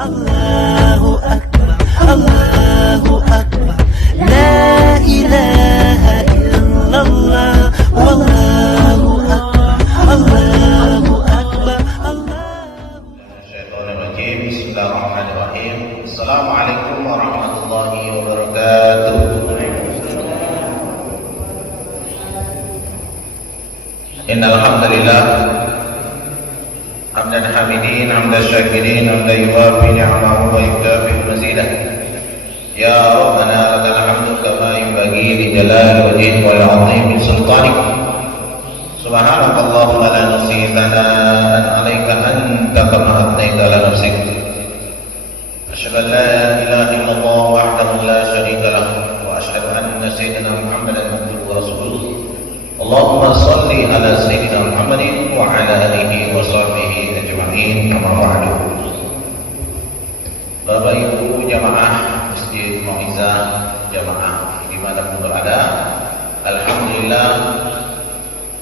Allahu Akbar, Allahu Akbar, La ilaha illallah, Wallahu Akbar, Allahu Akbar, Bismillahirrahmanirrahim. Bismillahirrahmanirrahim. Assalamualaikum warahmatullahi wabarakatuh. Innal hamdalillah hamdan hamidin hamdan syakirin hamdan yuwafi ni'amahu wa yukafi mazidah. Ya Rabbana lakal hamdu kama yanbaghi li jalali wajhika wa 'azimi sultanik. Subhanakallahumma la nuhsi thana'an 'alaika anta kama athnayta ala nafsik. Asyhadu an la ilaha illallah wahdahu la syarika lahu wa asyhadu anna sayyidina Muhammadan abduhu wa rasuluh. Allahumma salli ala sayyidina Muhammadin wa ala alihi wa sahbihi ajma'in. Amma ba'du. Bapak Ibu jamaah Masjid Mau'izah jamaah dimanapun berada, alhamdulillah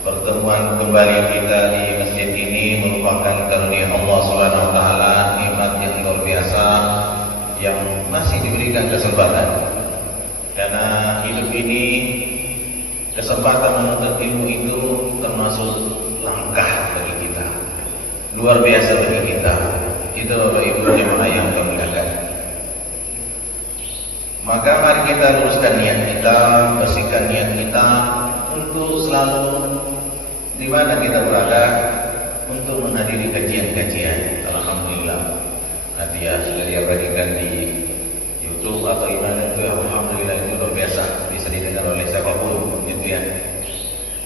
pertemuan kembali kita di masjid ini merupakan karunia Allah Subhanahu wa taala, nikmat yang luar biasa yang masih diberikan kesempatan. Karena hidup ini, kesempatan menuntut ilmu itu termasuk langkah bagi kita, luar biasa bagi kita. Itu Bapak Ibu jemaah yang kami muliakan. Maka mari kita luruskan niat kita, bersihkan niat kita untuk selalu di mana kita berada untuk menghadiri kajian-kajian. Alhamdulillah, hadiah sudah dia bagikan di YouTube atau mana itu, alhamdulillah itu luar biasa, bisa didengar oleh siapapun, gitu ya.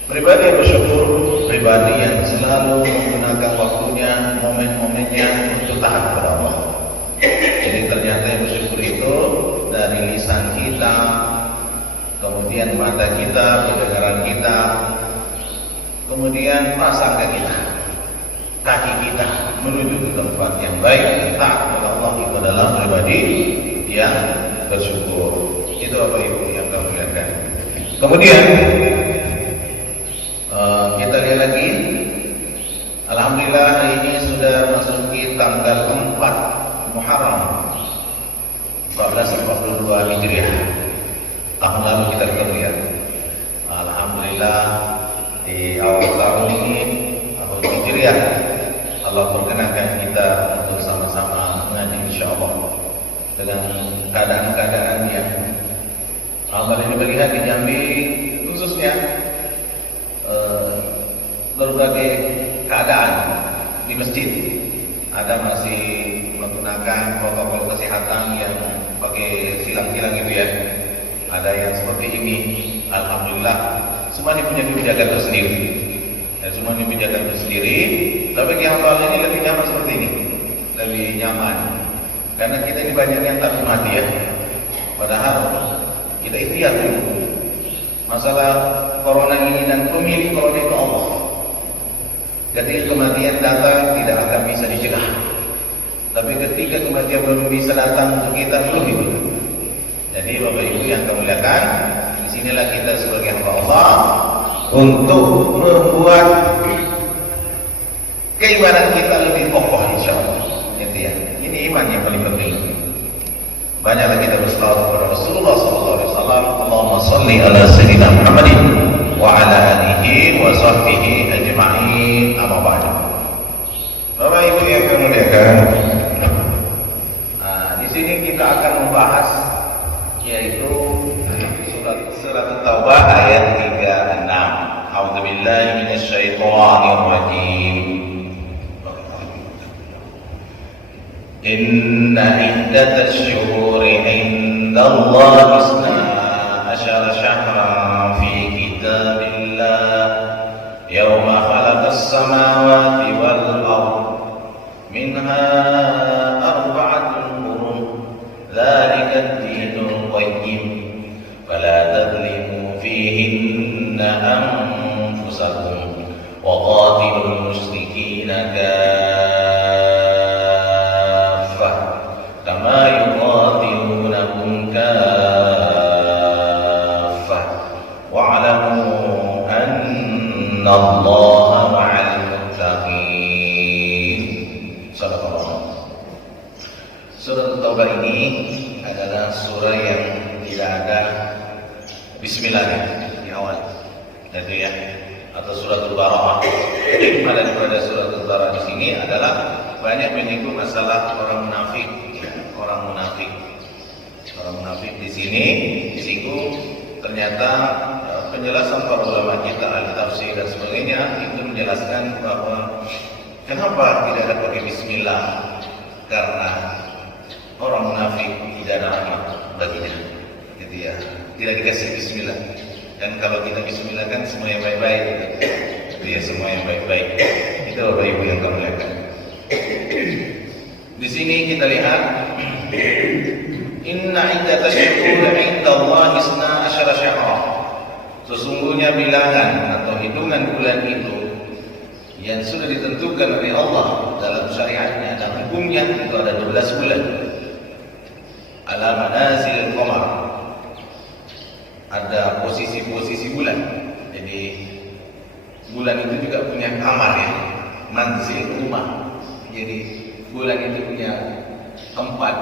Pribadi yang bersyukur, pribadi yang selalu menggunakan waktunya, momen-momennya untuk taat kepada Allah. Jadi ternyata yang bersyukur itu dari lisan kita, kemudian mata kita, pendengaran kita, kemudian prasangka kita, kaki kita menuju ke tempat yang baik, taat kepada Allah. Itu adalah pribadi yang bersyukur. Itu Bapak Ibu yang kami muliakan. Kemudian kita lihat lagi, alhamdulillah hari ini sudah masuki tanggal 4 Muharram 1442 Hijriah. Tahun lalu kita ketemu ya. Alhamdulillah di awal tahun ini, tahun Hijriah, Allah perkenankan kita untuk sama-sama mengaji insyaallah dengan keadaan-keadaan yang Allah ini melihat di Jambi khususnya berbagai keadaan di masjid. Ada masih menggunakan protokol kesehatan yang pakai silang-silang gitu ya. Ada yang seperti ini. Alhamdulillah semuanya punya kebijakan tersendiri. Dan semuanya kebijakan tersendiri. Tapi yang hamba ini lebih nyaman seperti ini. Lebih nyaman. Karena kita ini banyak yang takut mati ya. Padahal kita ikhtiar dulu. Masalah corona ini dan pemilik corona itu Allah. Ketika kematian datang tidak akan bisa dicegah. Tapi ketika kematian belum bisa datang untuk kita, belum itu. Jadi Bapak Ibu yang kami muliakan, disinilah kita sebagai hamba Allah untuk membuat keimanan kita lebih kokoh insyaallah. Gitu ya. Ini iman yang paling penting. Banyaklah kita berselawat kepada Rasulullah SAW. Allahumma salli ala sayyidina Muhammadin wa ala alihi wa sahbihi ajma'in. Amma ba'du. Bapak Ibu yang kami muliakan, di sini kita akan membahas yaitu surat At-Taubah ayat 36. A'udzubillahi minasyaitonir rajim. Inna iddatasy syuhuri 'indallahi isna asyara syahran fi kitabillah yawma khalaqas samawati wal ardh minha arba'atun hurum dzalika ad-dinul qayyim fala tadhlimu fihinna anfusakum wa qatilul musyrikina kaffah kama yuqatilunakum kaffah wa'lamu anna Allaha ma'al muttaqin. Sadaqallah. Surah At-Taubah ini adalah surah yang tidak ada bismillahnya di awal. Itu ya. Atau Suratul Bara'ah. Hikmah daripada Suratul Bara'ah di sini adalah banyak menyinggung masalah orang munafik. Orang munafik. Orang munafik di sini disinggung. Ternyata penjelasan para ulama kita, al-tafsir dan sebagainya itu menjelaskan bahwa kenapa tidak ada pakai bismillah? Karena orang munafik tidak ada rahmat baginya. Gitu ya. Tidak dikasih bismillah. Dan kalau kita bismillah kan semua yang baik-baik. Gitu ya, semua yang baik-baik. Itu Bapak Ibu yang kami lihat. Di sini kita lihat inna iddatash syuhur 'indallahi 12 syahra. Sesungguhnya bilangan atau hitungan bulan itu yang sudah ditentukan oleh Allah dalam syariatnya dan hukumnya itu ada 12 bulan. Ala manazil qamar. Ada posisi-posisi bulan. Jadi bulan itu juga punya kamar ya, manzil, rumah. Jadi bulan itu punya tempat.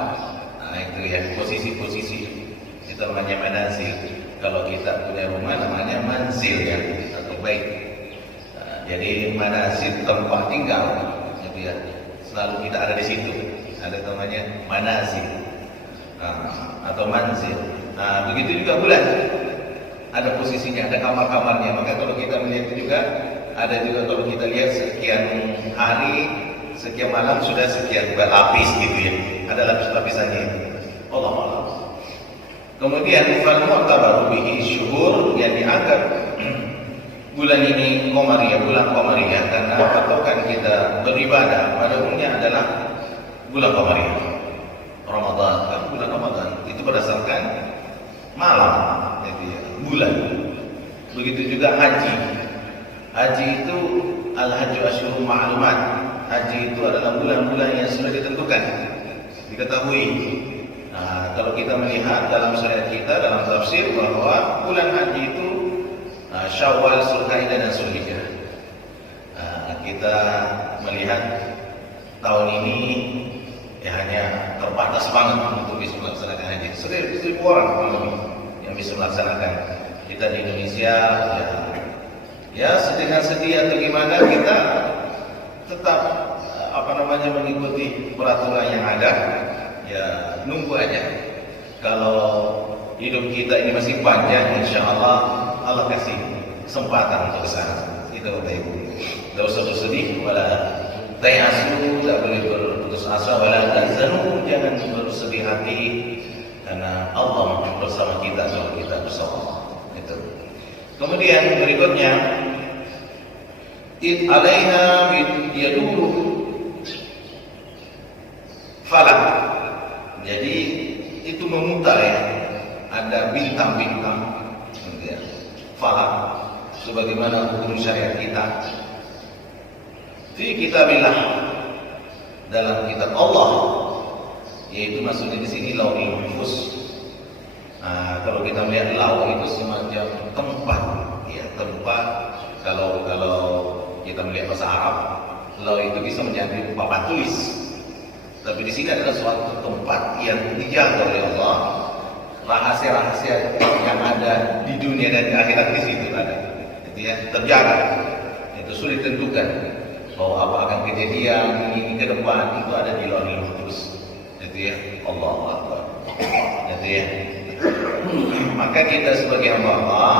Nah itu ya, posisi-posisi. Itu namanya manazil. Kalau kita punya rumah namanya manzil ya, atau bait. Nah, jadi manazil tempat tinggal. Jadi ya, selalu kita ada di situ. Ada namanya manazil. Atau manzil. Nah, begitu juga bulan. Ada posisinya, ada kamar-kamarnya. Maka kalau kita melihat itu juga, ada juga kalau kita lihat sekian hari, sekian malam sudah sekian berlapis gitu ya. Ada lapis-lapisannya. Allah Allah. Kemudian fal-mu'tabaru bihi syuhur yang dianggap bulan ini qamariyah, bulan qamariyah karena patokan kita beribadah pada umumnya adalah bulan qamariyah. Ramadan, kan bulan Ramadan itu berdasarkan malam, jadi bulan. Begitu juga haji. Haji itu al-hajju asyhurun ma'lumat. Haji itu adalah bulan-bulan yang sudah ditentukan, diketahui. Nah, kalau kita melihat dalam syariat kita, dalam tafsir bahwa bulan haji itu Syawal, Zulkaidah dan Zulhijjah. Kita melihat tahun ini ya hanya terbatas banget untuk bisa melaksanakan haji. 1.000 orang yang bisa melaksanakan. Kita di Indonesia ya sedih atau gimana kita tetap mengikuti peraturan yang ada. Ya nunggu aja. Kalau hidup kita ini masih panjang, insya Allah Allah kasih kesempatan untuk kesana. Itu Bapak Ibu. Tidak usah bersedih, wala tayasu, tidak boleh berputus asa, wala tahzanu, jangan bersedih hati, karena Allah bersama kita kalau kita bersama Allah. Itu. Kemudian berikutnya, id alaiha yaduru falak. Jadi itu memutar ya, ada bintang-bintang, ya, falak, sebagaimana hukum syariat kita. Fi kitabillah, dalam kitab Allah, yaitu maksudnya di sini lauhul mahfuz. Nah, kalau kita melihat lauh itu semacam tempat, ya tempat. Kalau kita melihat bahasa Arab, lauh itu bisa menjadi papan tulis. Tapi di sini adalah suatu tempat yang dijaga oleh Allah. Rahasia-rahasia yang ada di dunia dan di akhirat di situ ada. Jadi ya, terjaga. Itu sulit ditentukan bahwa apa akan kejadian ini ke depan itu ada di lauhul mahfuz. Jadi ya, Allahu Akbar. Jadi ya, maka kita sebagai hamba Allah,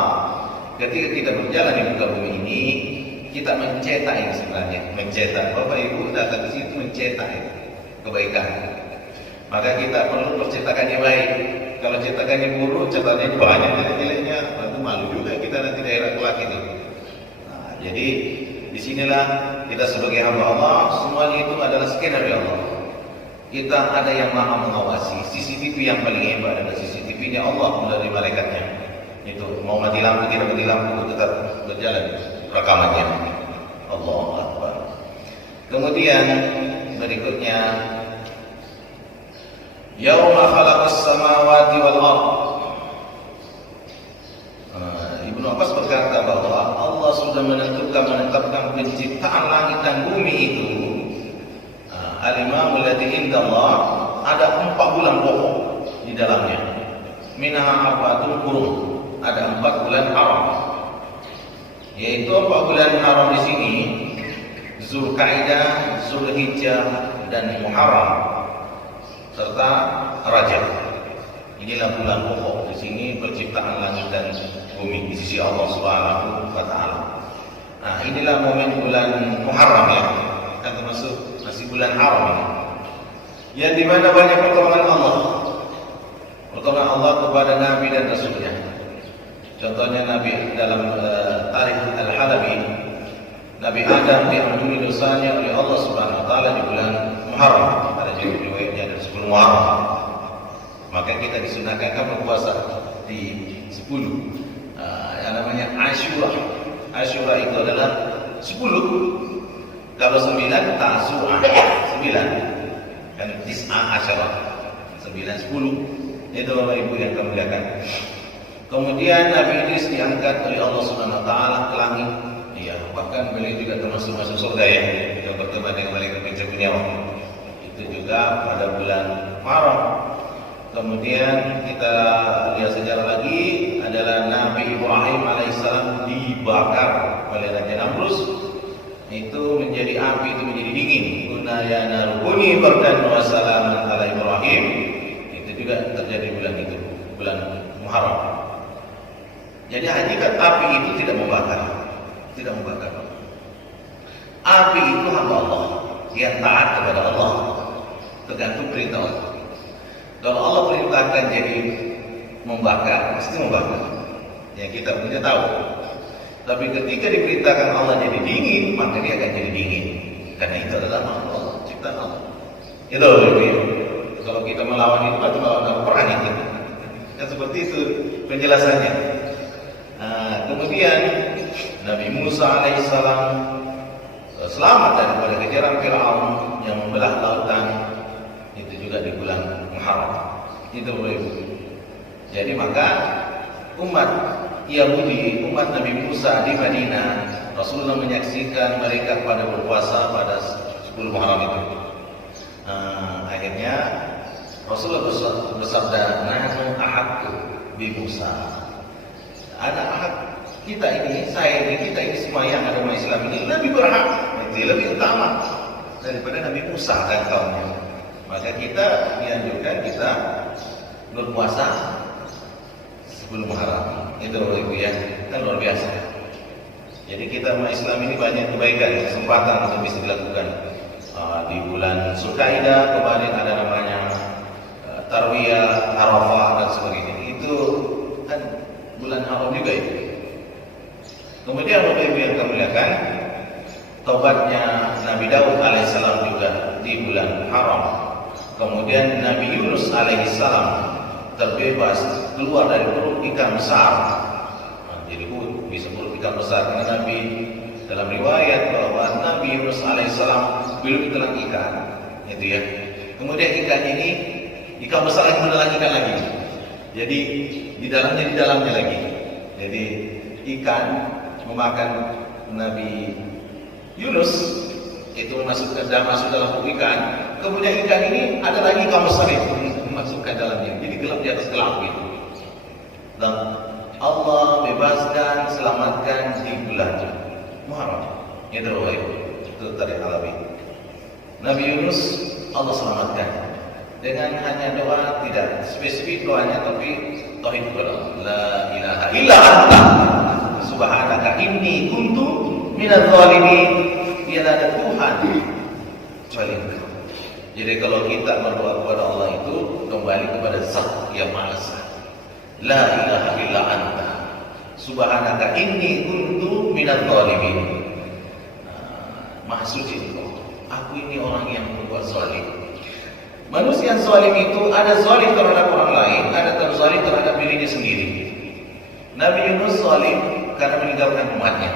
ketika kita berjalan di muka bumi ini, kita mencetak yang sebenarnya, mencetak. Bapak Ibu datang ke situ mencetak kebaikan. Maka kita perlu percetakannya baik. Kalau cetakannya buruk, cetakannya banyak jelek-jeleknya, itu malu juga kita nanti daerah kelak itu. Nah, jadi disinilah kita sebagai hamba Allah, semuanya itu adalah skenario Allah. Kita ada yang maha mengawasi. CCTV yang paling hebat adalah CCTV-nya Allah melalui malaikatnya. Itu mau mati lampu tidak mati lampu tetap berjalan rekamannya. Allahu Akbar. Kemudian berikutnya, yauma khalaqas samawati wal ardh. Ibnu Abbas berkata bahwa Allah sudah menetapkan penciptaan langit dan bumi itu. Al-imam alladhi indallah ada 4 bulan pokok di dalamnya. Minha arba'atun hurum, ada 4 bulan haram. Yaitu 4 bulan haram di sini Zulkaidah, Zulhijjah, dan Muharram serta Rajab. Inilah bulan pokok di sini penciptaan langit dan bumi di sisi Allah Subhanahu wa taala. Nah, inilah momen bulan Muharram ya. Kan termasuk masih bulan haram ini. Yang dimana banyak pertolongan Allah. Pertolongan Allah kepada Nabi dan Rasulnya. Contohnya Nabi dalam tarikh Al-Halabi, Nabi Adam diampuni dosanya oleh Allah Subhanahu wa taala di bulan Muharram. Ada juga riwayatnya dari 10 Muharram. Maka kita disunahkan berpuasa di 10. Yang namanya Asyura. Asyura itu adalah 10. Kalau 9 Tasu'ah 9. Kan Tis'ah Asyara 9 10. Itu Bapak Ibu yang kami muliakan. Kemudian Nabi Idris diangkat oleh Allah Subhanahu wa taala ke langit. Iya, bahkan beliau juga termasuk masuk surga ya. Yang bertemu dengan malaikat pencabut nyawa. Itu juga pada bulan Muharram. Kemudian kita lihat sejarah lagi adalah Nabi Ibrahim alaihissalam dibakar oleh Raja Namrus. Itu menjadi api itu menjadi dingin. Kunaya narubuni bardan wa salaman ala Ibrahim. Itu juga terjadi bulan itu, bulan Muharram. Jadi hakikat api itu tidak membakar. Tidak membakar. Api itu hamba Allah yang taat kepada Allah. Tergantung perintah Allah. Kalau Allah perintahkan jadi membakar, pasti membakar. Yang kita punya tahu. Tapi ketika diperintahkan Allah jadi dingin, maka dia akan jadi dingin. Karena itu adalah makhluk Allah, ciptaan Allah. Itu kalau kita melawan itu, berarti melawan perang itu. Kan seperti itu penjelasannya. Kemudian Nabi Musa alaihissalam selamat daripada kejaran Firaun yang membelah lautan. Itu juga di bulan Muharram. Itu boleh. Jadi maka umat Yahudi, umat Nabi Musa di Madinah, Rasulullah menyaksikan mereka pada berpuasa pada 10 Muharram itu. Akhirnya Rasulullah bersabda, "Nahnu ahaqqu bi Musa." Anak-anak kita ini, saya ini, kita ini semua yang ada umat Islam ini lebih berhak, lebih utama daripada Nabi Musa dan kaumnya. Maka kita dianjurkan kita berpuasa 10 Muharram. Itu Ibu ya, kan luar biasa. Jadi kita umat Islam ini banyak kebaikan, kesempatan untuk bisa dilakukan. Di bulan Zulkaidah kemarin ada namanya Tarwiyah, Arafah dan sebagainya. Itu kan bulan haram juga itu. Kemudian Bapak Ibu yang kami muliakan, taubatnya Nabi Daud alaihissalam juga di bulan haram. Kemudian Nabi Yunus alaihissalam terbebas keluar dari perut ikan besar. Jadi bisa perut ikan besar karena Nabi dalam riwayat bahwa Nabi Yunus alaihissalam belum ditelan ikan, itu ya. Kemudian ikan ini ikan besar lagi menelan ikan lagi. Jadi di dalamnya lagi. Jadi ikan memakan Nabi Yunus itu masuk dalam perut ikan. Kemudian ikan ini ada lagi ikan besar itu masukkan dalamnya. Jadi gelap di atas gelap gitu. Dan Allah bebaskan, selamatkan di bulan Muharram. Itu tadi alami. Nabi Yunus Allah selamatkan dengan hanya doa, tidak spesifik doanya, tapi tauhid kepada Allah. La ilaha illa anta subhanaka inni kuntu minadz zalimin. Tiada ada Tuhan kecuali Engkau. Jadi kalau kita berdoa kepada Allah itu kembali kepada Zat yang Maha Esa. La ilaha illa anta subhanaka inni kuntu minadz zalimin. Maha suci Engkau. Aku ini orang yang berbuat zalim. Manusia yang zalim itu ada zalim terhadap orang lain, ada zalim terhadap dirinya sendiri. Nabi Yunus zalim karena meninggalkan umatnya,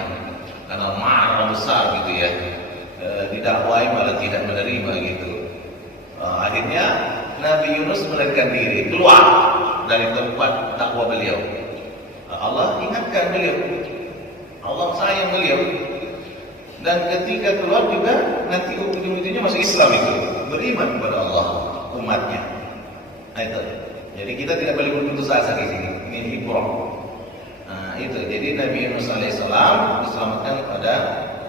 karena marah besar gitu ya, didakwai malah tidak menerima gitu. Akhirnya Nabi Yunus melarikan diri, keluar dari tempat dakwah beliau. Allah ingatkan beliau, Allah sayang beliau. Dan ketika keluar juga nanti ujung-ujungnya masuk Islam itu, beriman kepada Allah. umatnya. Nah, itu. Jadi kita tidak boleh berputus asa di sini. Ini ibrah. Nah, itu. Jadi Nabi Yunus alaihissalam diselamatkan pada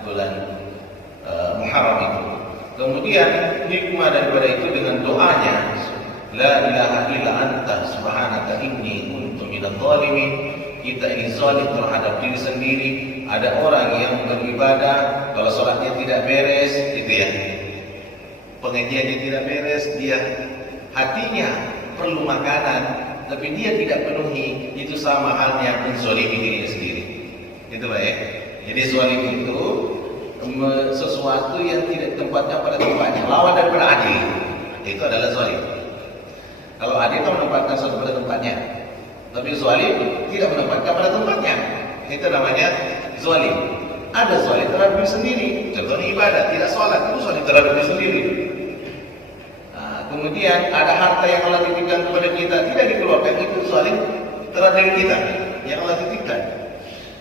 bulan Muharram itu. Kemudian hikmah daripada itu dengan doanya, La ilaha illa anta subhanaka inni kuntu minadh dhalimin. Kita ini zalim terhadap diri sendiri. Ada orang yang beribadah, kalau sholatnya tidak beres, itu ya, pengajiannya tidak beres, dia hatinya perlu makanan, tapi dia tidak penuhi, itu sama halnya menzalimi dirinya sendiri. Itu lah ya. Jadi zalim itu sesuatu yang tidak tempatnya pada tempatnya, lawan daripada adil. Itu adalah zalim. Kalau adil itu menempatkan sesuatu pada tempatnya, tapi zalim tidak menempatkan pada tempatnya. Itu namanya zalim. Ada zalim terhadap diri sendiri. Contohnya ibadah, tidak sholat, itu zalim terhadap diri sendiri. Nah, kemudian ada harta yang Allah titipkan kepada kita, tidak dikeluarkan, itu zalim terhadap diri kita yang Allah titipkan.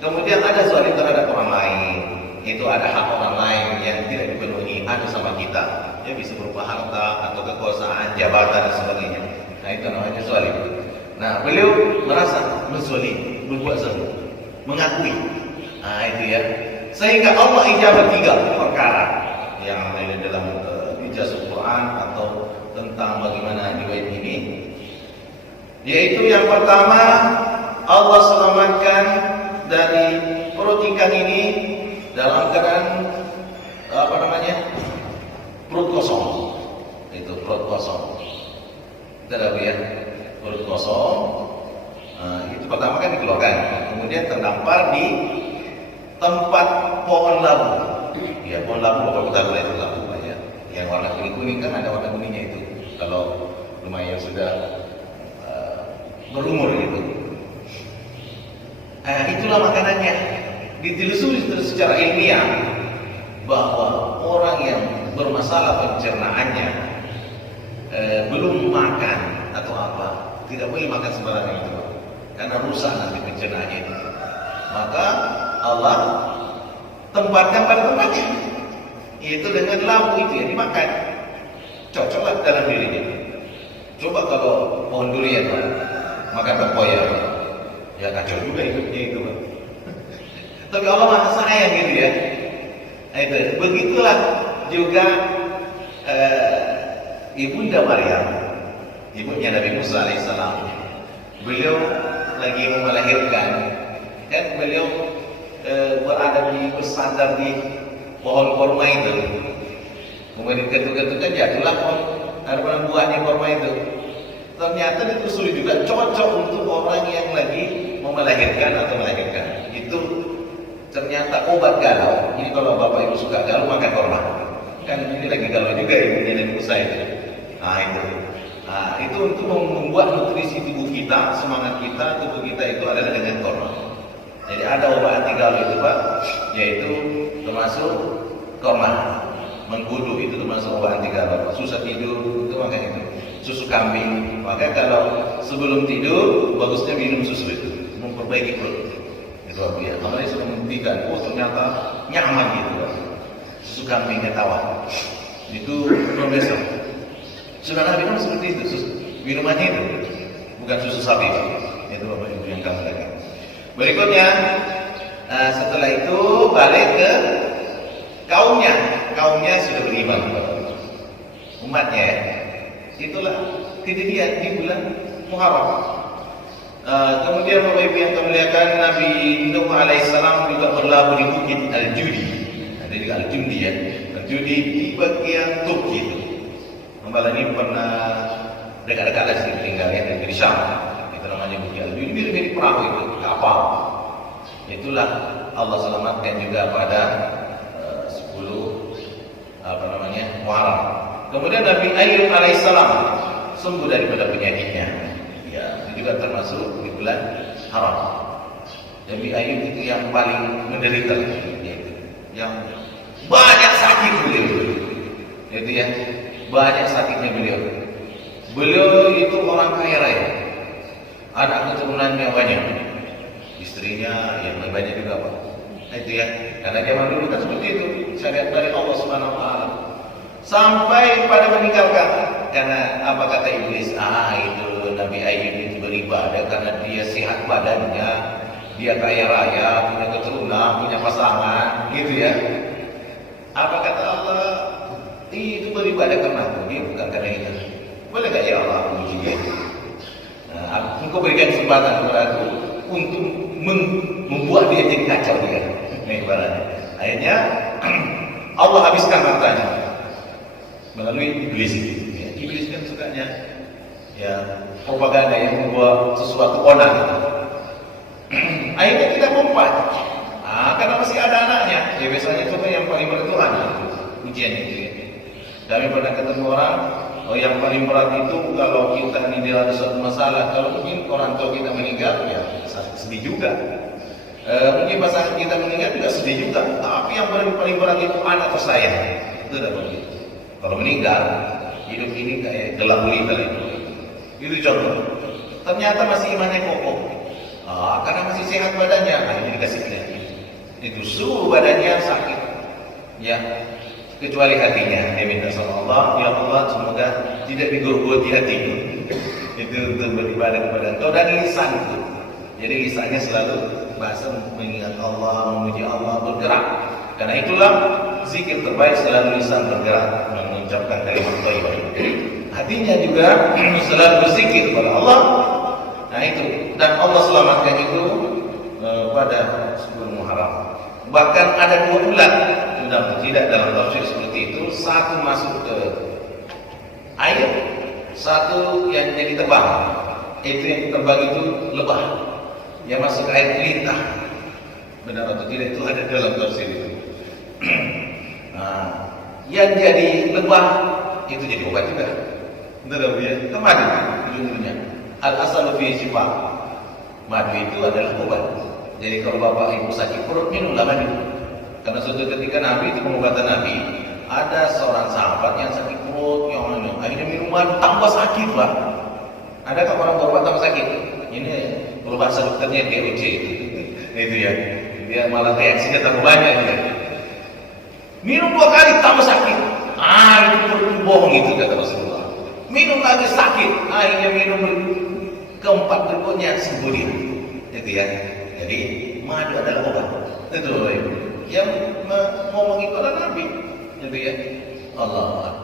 Kemudian ada zalim terhadap orang lain. Itu ada hak orang lain yang tidak dipenuhi, ada sama kita. Ya bisa berupa harta atau kekuasaan, jabatan dan sebagainya. Nah, itu namanya zalim. Nah, beliau merasa menzalim, berbuat zalim, mengakui. Nah, itu ya. Sehingga Allah ijabah 3 perkara yang ada dalam ijazah Quran atau tentang bagaimana riwayat ini. Yaitu yang pertama, Allah selamatkan dari perut ikan ini dalam keadaan perut kosong. Itu perut kosong. Tidak ya, perut kosong. Itu pertama kan dikeluarkan, kemudian terdampar di tempat pohon labu. Ya, pohon labu kalau kita lihat itu labu ya. Yang warna kuning kan ada warna kuningnya itu. Kalau lumayan sudah berumur gitu. Itulah makanannya. Ditelusuri secara ilmiah bahwa orang yang bermasalah pencernaannya belum makan atau apa, tidak boleh makan sembarangan itu, karena rusak nanti pencernaannya itu. Maka Allah tempatkan pada tempatnya, yaitu dengan labu itu yang dimakan, cocoklah dalam dirinya. Coba kalau pohon durian makan pepaya, ya kacau juga hidupnya itu. Tapi Allah Maha sayang gitu ya. Itu begitulah juga Ibunda Maryam, ibunya Nabi Musa alaihissalam. Beliau lagi melahirkan, kan beliau bersandar di pohon korma itu. Kemudian ketuk-ketukkan jatuhlah pohon buahnya korma itu. Ternyata ditelusuri juga cocok untuk orang yang lagi mau melahirkan atau melahirkan. Itu ternyata obat galau. Ini kalau bapak ibu suka galau makan korma. Kan ini lagi galau juga ibunya Nabi Musa itu. Itu untuk membuat nutrisi tubuh kita, semangat kita, tubuh kita itu adalah dengan korma. Jadi ada obat anti galau itu Pak, yaitu termasuk korma. Mengkudu itu termasuk obat anti galau. Susah tidur itu makan itu. Susu kambing, maka kalau sebelum tidur bagusnya minum susu itu, memperbaiki perut. Itu aku ya. Makanya sudah membuktikan, ternyata nyaman gitu. Susu kambingnya tawar. Itu progresif. Sudah Nabi kan seperti itu, susu minumannya itu, bukan susu sapi. Itu Bapak Ibu yang kami lakukan. Berikutnya, setelah itu balik ke kaumnya. Kaumnya sudah beriman, umatnya ya. Itulah kejadian di bulan Muharram. Kemudian Bapak Ibu yang kami muliakan, Nabi Nuh alaihissalam juga berlabuh di bukit Al-Judi. Ada di Al-Judi ya. Al-Judi di bagian Turki itu. Kembali ini pernah dekat-dekat lah sedikit tinggalnya dari Syam. Itu namanya bukit Al-Judi. Mirip-mirip perahu itu, kapal. Itulah Allah selamatkan juga pada 10 Muharram. Kemudian Nabi Ayub alaihissalam sembuh daripada penyakitnya. Ya, itu juga termasuk di bulan Haram. Nabi Ayub itu yang paling menderita, yaitu yang banyak sakit beliau. Itu ya, banyak sakitnya beliau. Beliau itu orang kaya raya, anak keturunannya banyak, istrinya yang banyak juga Pak. Itu ya, karena zaman dulu kan seperti itu. Syariat dari Allah Subhanahu Wa Taala. Sampai pada meninggalkan karena apa kata iblis? Itu Nabi Ayub itu beribadah karena dia sehat badannya, dia kaya raya, punya keturunan, punya pasangan, gitu ya. Apa kata Allah? Itu beribadah karena aku, dia bukan karena itu. Boleh gak ya Allah aku puji dia? Nah, engkau berikan kesempatan kepada aku untuk membuat dia jadi kacau dia. Nah, ibaratnya. Akhirnya Allah habiskan hartanya melalui iblis itu. Ya, iblis kan sukanya ya propaganda yang membuat sesuatu onar. Akhirnya tidak mempan. Karena masih ada anaknya. Ya biasanya itu kan yang paling berat itu anak. Ujian itu. Kami pernah ketemu orang, yang paling berat itu kalau kita ini ada suatu masalah, kalau mungkin orang tua kita meninggal, ya sedih juga. Mungkin pasangan kita meninggal juga sedih juga. Tapi yang paling berat itu anak atau saya. Itu dah begitu. Kalau meninggal, hidup ini kayak gelap gulita itu. Itu contoh. Ternyata masih imannya kokoh. Karena masih sehat badannya, ini dikasih penyakit. Itu suhu badannya sakit. Ya. Kecuali hatinya, dia minta sama Allah, ya Allah semoga tidak digorgoti hatiku. Itu untuk beribadah kepada Engkau dan lisan itu. Jadi lisannya selalu bahasa mengingat Allah, memuji Allah, bergerak. Karena itulah zikir terbaik selalu lisan bergerak mengucapkan kalimat thayyibah. Hatinya juga selalu berzikir kepada Allah. Nah itu, dan Allah selamatkan itu pada 10 Muharram. Bahkan ada 2 bulan. Tidak dalam tafsir seperti itu, satu masuk ke air, satu yang jadi terbang. Itu yang terbang itu lebah, yang masuk ke air lintah. Benar atau tidak itu ada dalam tafsir itu. Yang jadi lebah itu jadi obat juga. Benar ya? Kemana ujung-ujungnya? Al-asalu fi shifa. Madu itu adalah obat. Jadi kalau bapak ibu sakit perut, minumlah madu. Karena suatu ketika Nabi itu pengobatan Nabi, ada seorang sahabat yang sakit perut, yang akhirnya minum madu tambah sakit lah. Adakah orang berobat tambah sakit? Ini kalau bahasa dokternya DOJ itu ya, dia malah reaksinya tambah banyak ya. Minum 2 kali tambah sakit. Itu perut bohong itu kata Rasulullah. Minum lagi sakit, akhirnya minum keempat berikutnya sembuh dia. Itu ya. Jadi madu adalah obat. Itu yang ngomong itu adalah Nabi, gitu ya. Allah.